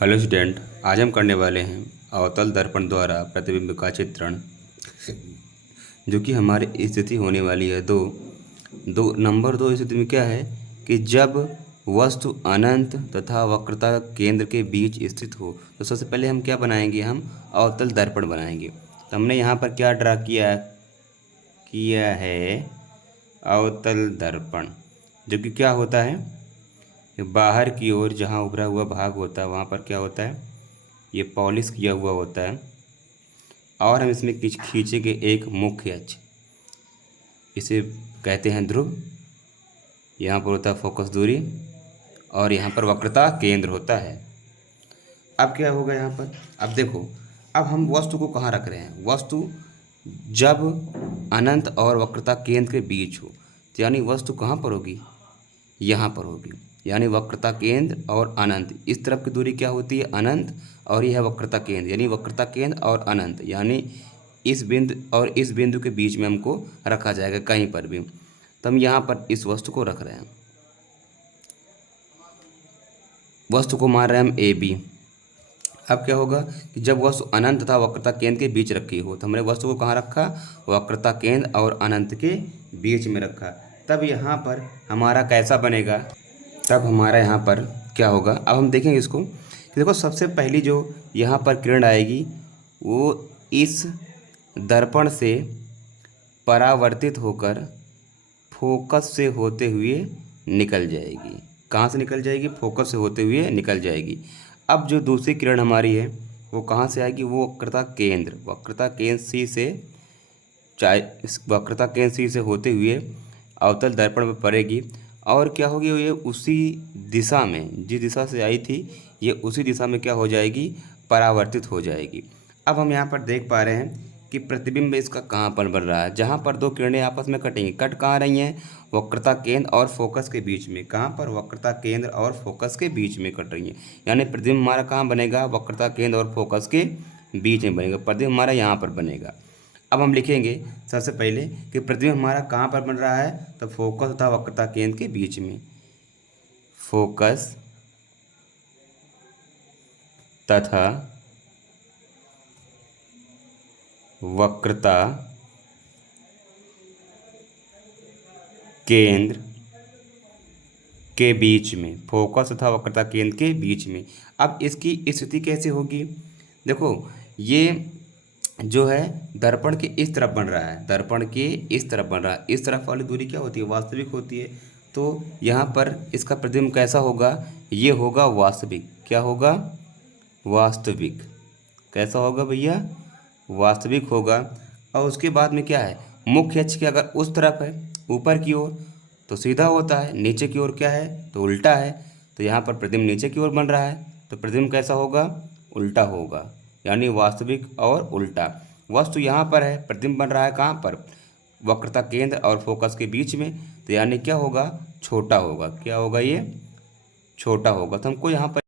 Hello student, आज हम करने वाले हैं अवतल दर्पण द्वारा प्रतिबिंब का चित्रण, जो कि हमारी स्थिति होने वाली है नंबर दो स्थिति में क्या है कि जब वस्तु अनंत तथा वक्रता केंद्र के बीच स्थित हो। तो सबसे पहले हम क्या बनाएंगे, हम अवतल दर्पण बनाएंगे। तो हमने यहाँ पर क्या ड्रा किया है अवतल दर्पण, जो कि क्या होता है, बाहर की ओर जहाँ उभरा हुआ भाग होता है वहाँ पर क्या होता है, ये पॉलिश किया हुआ होता है। और हम इसमें खींचेंगे एक मुख्य अक्ष, इसे कहते हैं ध्रुव। यहाँ पर होता है फोकस दूरी और यहाँ पर वक्रता केंद्र होता है। अब क्या होगा यहाँ पर, अब देखो, अब हम वस्तु को कहाँ रख रहे हैं। वस्तु जब अनंत और वक्रता केंद्र के बीच हो, तो यानी वस्तु कहाँ पर होगी, यहाँ पर होगी। यानी वक्रता केंद्र और अनंत, इस तरफ की दूरी क्या होती है, अनंत, और यह वक्रता केंद्र, यानी वक्रता केंद्र और अनंत, यानी इस बिंदु और इस बिंदु के बीच में हमको रखा जाएगा कहीं पर भी। तो हम यहाँ पर इस वस्तु को रख रहे हैं, वस्तु को मान रहे हैं हम ए बी। अब क्या होगा कि जब वस्तु अनंत तथा वक्रता केंद्र के बीच रखी हो, तो हमने वस्तु को कहाँ रखा, वक्रता केंद्र और अनंत के बीच में रखा। तब यहाँ पर हमारा कैसा बनेगा, तब हमारा यहाँ पर क्या होगा। अब हम देखेंगे इसको कि देखो, सबसे पहली जो यहाँ पर किरण आएगी वो इस दर्पण से परावर्तित होकर फोकस से होते हुए निकल जाएगी। कहाँ से निकल जाएगी, फोकस से होते हुए निकल जाएगी। अब जो दूसरी किरण हमारी है वो कहाँ से आएगी, वो वक्रता केंद्र सी से वक्रता केंद्र सी से होते हुए अवतल दर्पण में पड़ेगी। और क्या होगी, ये उसी दिशा में, जिस दिशा से आई थी, ये उसी दिशा में क्या हो जाएगी, परावर्तित हो जाएगी। अब हम यहाँ पर देख पा रहे हैं कि प्रतिबिंब इसका कहाँ पर बन रहा है, जहाँ पर दो किरणें आपस में कटेंगी। कट कहाँ रही हैं, वक्रता केंद्र और फोकस के बीच में। कहाँ पर, वक्रता केंद्र और फोकस के बीच में कट रही हैं। यानी प्रतिबिंब हमारा कहाँ बनेगा, वक्रता केंद्र और फोकस के बीच में बनेगा। प्रतिबिंब हमारा यहाँ पर बनेगा। अब हम लिखेंगे सबसे पहले कि प्रतिबिंब हमारा कहाँ पर बन रहा है, तो फोकस तथा वक्रता केंद्र के बीच में। फोकस तथा वक्रता केंद्र के बीच में, फोकस तथा वक्रता केंद्र के बीच में। अब इसकी स्थिति कैसे होगी, देखो, ये जो है दर्पण के इस तरफ बन रहा है, दर्पण के इस तरफ बन रहा है। इस तरफ वाली दूरी क्या होती है, वास्तविक होती है। तो यहाँ पर इसका प्रतिबिंब कैसा होगा, ये होगा वास्तविक। क्या होगा, वास्तविक। कैसा होगा भैया, वास्तविक होगा। और उसके बाद में क्या है, मुख्य अक्ष की अगर उस तरफ है ऊपर की ओर तो सीधा होता है, नीचे की ओर क्या है तो उल्टा है। तो यहाँ पर प्रतिबिंब नीचे की ओर बन रहा है, तो प्रतिबिंब कैसा होगा, उल्टा होगा। यानी वास्तविक और उल्टा। वस्तु यहाँ पर है, प्रतिबिंब बन रहा है कहाँ पर, वक्रता केंद्र और फोकस के बीच में। तो यानी क्या होगा, छोटा होगा। क्या होगा, ये छोटा होगा। तो हमको यहाँ पर